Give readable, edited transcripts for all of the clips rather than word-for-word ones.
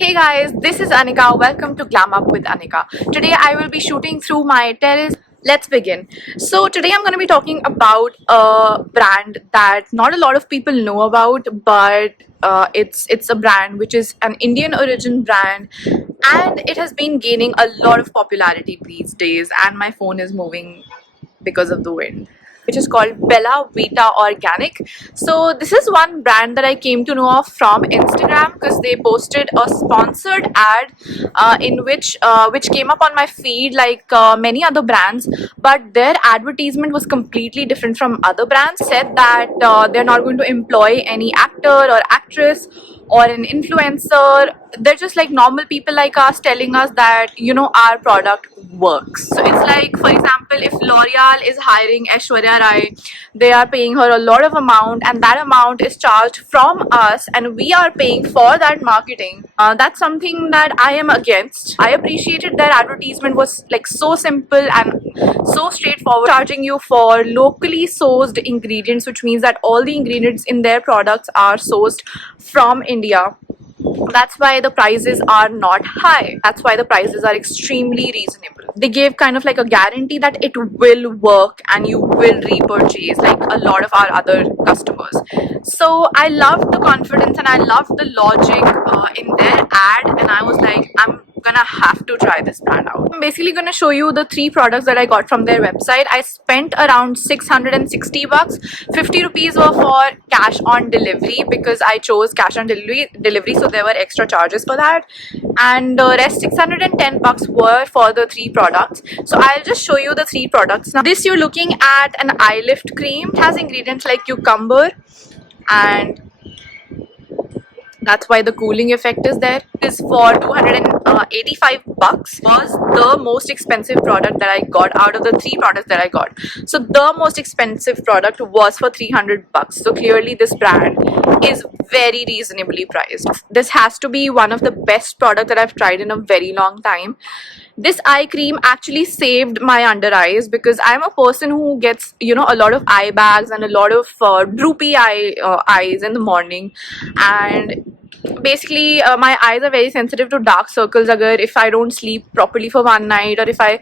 Hey guys, this is Anika. Welcome to Glam Up with Anika. Today I will be shooting through my terrace. Let's begin. So today I'm going to be talking about a brand that not a lot of people know about, but it's a brand which is an Indian origin brand, and it has been gaining a lot of popularity these days. And my phone is moving because of the wind, which is called Bella Vita Organic. So this is one brand that I came to know of from Instagram because they posted a sponsored ad in which came up on my feed like many other brands, but their advertisement was completely different from other brands. Said that they're not going to employ any actor or actress or an influencer. They're just like normal people like us telling us that our product works. So it's like, for example, if L'Oreal is hiring Aishwarya Rai, they are paying her a lot of amount, and that amount is charged from us, and we are paying for that marketing. That's something that I am against. I appreciated their advertisement was like so simple and so straightforward, charging you for locally sourced ingredients, which means that all the ingredients in their products are sourced from India. That's why the prices are not high. That's why the prices are extremely reasonable. They gave kind of like a guarantee that it will work and you will repurchase, like a lot of our other customers. So I loved the confidence and I loved the logic in their ad, and I was like, I'm gonna have to try this brand out. I'm basically gonna show you the three products that I got from their website. I spent around 660 bucks. 50 rupees were for cash on delivery because I chose cash on delivery, so there were extra charges for that, and the rest 610 bucks were for the three products. So I'll just show you the three products now. This, you're looking at an eye lift cream. It has ingredients like cucumber, and that's why the cooling effect is there. Is for 285 bucks. Was the most expensive product that I got out of the three products that I got. So the most expensive product was for 300 bucks. So clearly this brand is very reasonably priced. This has to be one of the best products that I've tried in a very long time. This eye cream actually saved my under eyes because I'm a person who gets a lot of eye bags and a lot of droopy eyes in the morning, and basically my eyes are very sensitive to dark circles agar if I don't sleep properly for one night, or if I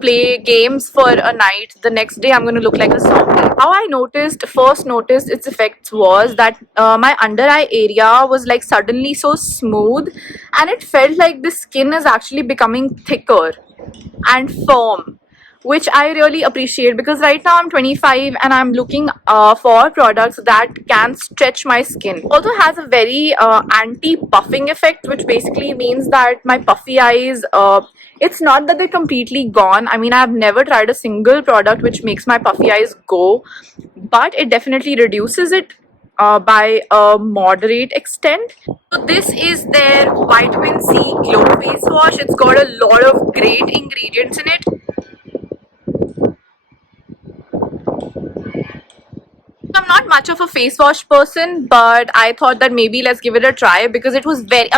play games for a night, the next day I'm going to look like a zombie. How I first noticed its effects was that my under eye area was like suddenly so smooth, and it felt like the skin is actually becoming thicker and firm, which I really appreciate because right now I'm 25 and I'm looking for products that can stretch my skin. Also has a very anti-puffing effect, which basically means that my puffy eyes, it's not that they're completely gone. I mean, I've never tried a single product which makes my puffy eyes go, but it definitely reduces it by a moderate extent. So this is their vitamin C glow face wash. It's got a lot of great ingredients in it. I'm not much of a face wash person, but I thought that maybe let's give it a try because it was very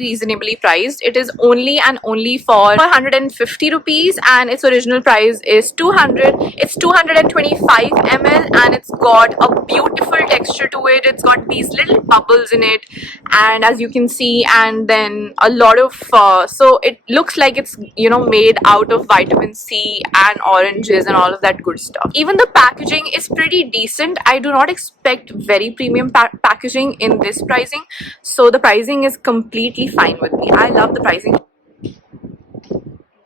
reasonably priced. It is only and only for 150 rupees, and its original price is 200. It's 225 ml, and it's got a beautiful texture to it. It's got these little bubbles in it, and as you can see, and then a lot of so it looks like it's made out of vitamin C and oranges and all of that good stuff. Even the packaging is pretty decent. I do not expect very premium packaging in this pricing, so the pricing is completely fine with me. I love the pricing.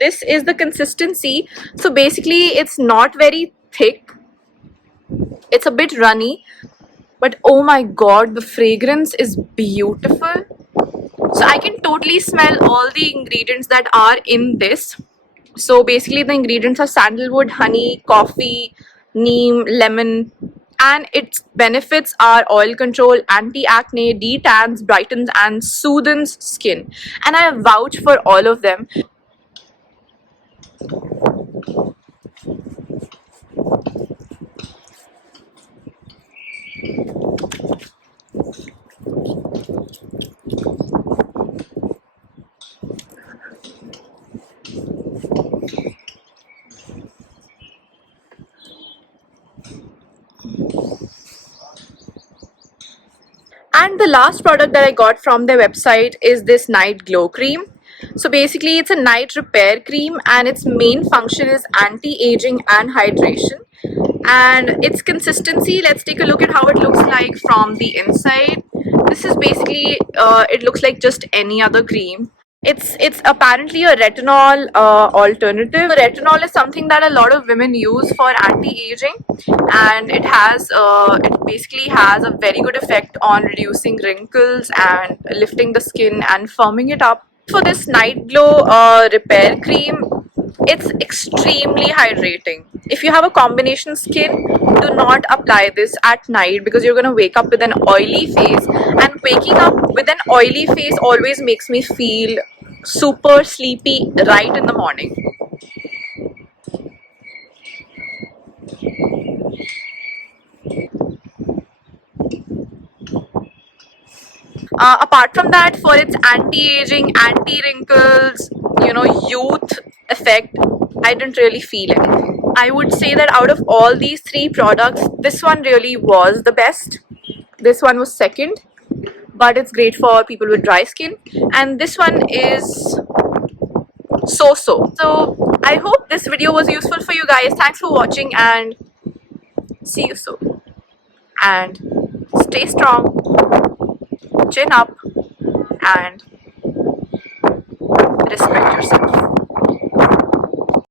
This is the consistency. So basically it's not very thick, it's a bit runny, but oh my god, the fragrance is beautiful. So I can totally smell all the ingredients that are in this. So basically the ingredients are sandalwood, honey, coffee, neem, lemon, and its benefits are oil control, anti-acne, detans, brightens and soothes skin, and I vouch for all of them. And And the last product that I got from their website is this night glow cream. So basically it's a night repair cream and its main function is anti-aging and hydration. And its consistency, let's take a look at how it looks like from the inside. This is basically it looks like just any other cream. It's apparently a retinol alternative. Retinol is something that a lot of women use for anti-aging, and it basically has a very good effect on reducing wrinkles and lifting the skin and firming it up. For this night glow repair cream, it's extremely hydrating. If you have a combination skin, do not apply this at night because you're going to wake up with an oily face, and waking up with an oily face always makes me feel super sleepy right in the morning. Apart from that, for its anti-aging, anti-wrinkles, youth effect, I didn't really feel anything. I would say that out of all these three products, this one really was the best. This one was second, but it's great for people with dry skin, and this one is so. So I hope this video was useful for you guys. Thanks for watching, and see you soon. And stay strong, chin up, and respect yourself.